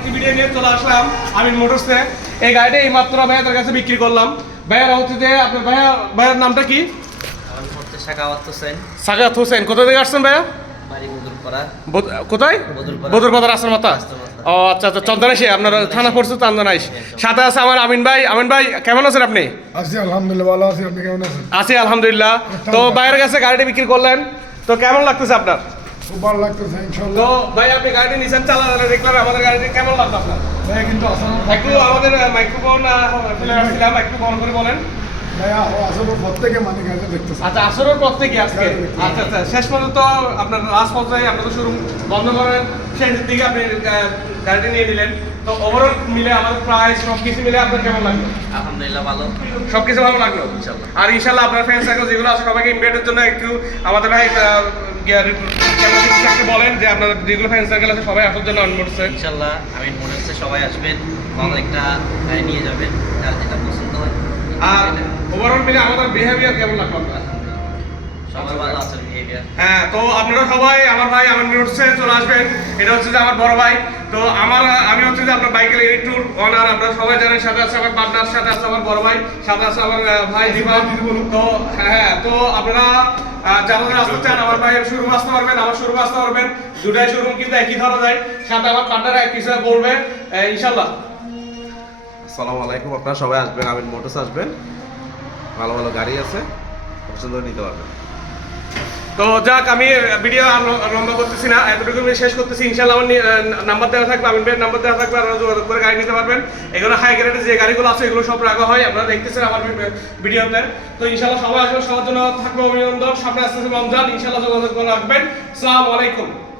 আরেকটি ভিডিও নিয়ে চলে আসলাম আমিন মোটরসে। এই গাড়িটা এই মাত্র ভাইয়াদের কাছে বিক্রি করলাম। ভাইয়ার হচ্ছে যে আপনার ভাইয়ার নামটা কি? সাকাওয়াত হোসেন। কোথা থেকে আসছেন ভাইয়া? কোথায়? বদরপাড়া রাস্তার মাথা। ও আচ্ছা আচ্ছা, চন্দনাইশ আপনার থানা পড়ছে চন্দনাইশ। সাথে আছে আমার আমিন ভাই। আমিন ভাই কেমন আছেন আপনি? আছি আলহামদুলিল্লাহ, ভালো আছি। আপনি কেমন আছেন? আছি আলহামদুলিল্লাহ। তো ভাইয়ের কাছে গাড়িটা বিক্রি করলেন, তো কেমন লাগতেছে আপনার? খুব ভালো লাগতেছে তো ইনশাআল্লাহ। ভাই আপনি গাড়িটি নিছেন, চালালেন, দেখলাম আমাদের গাড়িটি কেমন লাগলো আপনার? ভাই কিন্তু আসলে একটু আমাদের মাইক্রোফোন ফেলে রাখছিলাম, একটু বন্ধ করে বলেন। ভাই আসলে প্রত্যেকে মানে গাড়িটা দেখতেছে। আচ্ছা, আসরের পর থেকে আজকে আচ্ছা আচ্ছা শেষ পর্যন্ত আপনার লাস্ট পর্যায়ে আপনার তো শোরুম বন্ধ করেন, শেষের দিকে আপনি গাড়িটি নিয়ে নিলেন। তো ওভারঅল মিলে আমাদের প্রাইস সব কিছু মিলে আপনার কেমন লাগলো? আলহামদুলিল্লাহ ভালো, সব কিছু ভালো লাগলো ইনশাআল্লাহ। আর ইনশাআল্লাহ আপনার ফ্রেন্ড সার্কেল যেগুলো আছে সবাইকে ইনভাইটের জন্য একটু আমাদের ভাই ক্যামেরা বলেন যে আপনাদের যেগুলো ফ্রেন্ড সার্কেল আছে সবাই আসার জন্য অনুরোধ করছে। ইনশাআল্লাহ আমি মনে হচ্ছে সবাই আসবেন, ভালো একটা গাড়ি নিয়ে যাবেন, যার যেটা পছন্দ হয়। আর ওভারঅল মিলে আমাদের বিহেভিয়ার কেমন লাগলো আপনার? সবাই ভালো আছেন বিহেভিয়ার। হ্যাঁ, তো আপনারা সবাই আমার ভাই আমার মিউটসে চলে আসবেন। এটা হচ্ছে যে আমার বড় ভাই। তো আমি হচ্ছে যে আপনার বাইকের ইলেকট্রুর অনার, আপনারা সবাই জানেন। সাথে আছে আমার পার্টনার, সাথে আছে আমার বড় ভাই, সাথে আছে আমার ভাই দীপক। তো হ্যাঁ, তো আপনারা যারা আসতে চান আমার ভাইয়ের শোরুম আসতে পারবেন, আমার শোরুম আসতে পারবেন। দুটাই শোরুম কিন্তু একই ধরা যায়। সাথে আমার পার্টনার এক কিছু বলবে ইনশাল্লাহ। আসসালামু আলাইকুম, আপনারা সবাই আসবেন, আমিন মোটরস আসবেন, ভালো ভালো গাড়ি আছে, পছন্দ নিতে পারবেন। তো যাক, আমি ভিডিও লম্বা করতেছি না, এতটুকু আমি শেষ করতেছি। ইনশাআল্লাহ আমার নাম্বার দেওয়া থাকবে, আমিন ভাইয়ের নাম্বার দেওয়া থাকবে, আপনারা যোগাযোগ করে গাড়ি নিতে পারবেন। এগুলো হাই গ্রেডের যে গাড়িগুলো আছে এগুলো সব রাখা হয়, আপনারা দেখতেছেন আমার ভিডিওতে। তো ইনশাআল্লাহ সবাই আসবেন, সবার জন্য থাকবে অভিনন্দন। সামনে আসতেছে রমজান, ইনশাআল্লাহ যোগাযোগ করে রাখবেন। আসসালামু আলাইকুম।